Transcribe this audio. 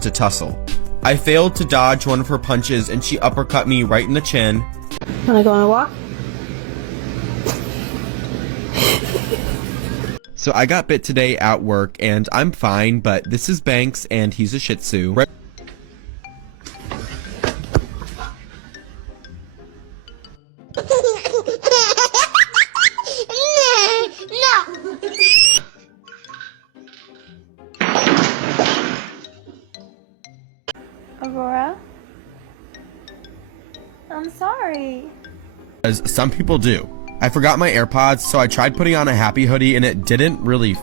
to tussle. I failed to dodge one of her punches and she uppercut me right in the chin. Wanna go on a walk? So I got bit today at work and I'm fine, but this is Banks and he's a Shih Tzu. Aurora? I'm sorry. As some people do. I forgot my AirPods, so I tried putting on a happy hoodie and it didn't really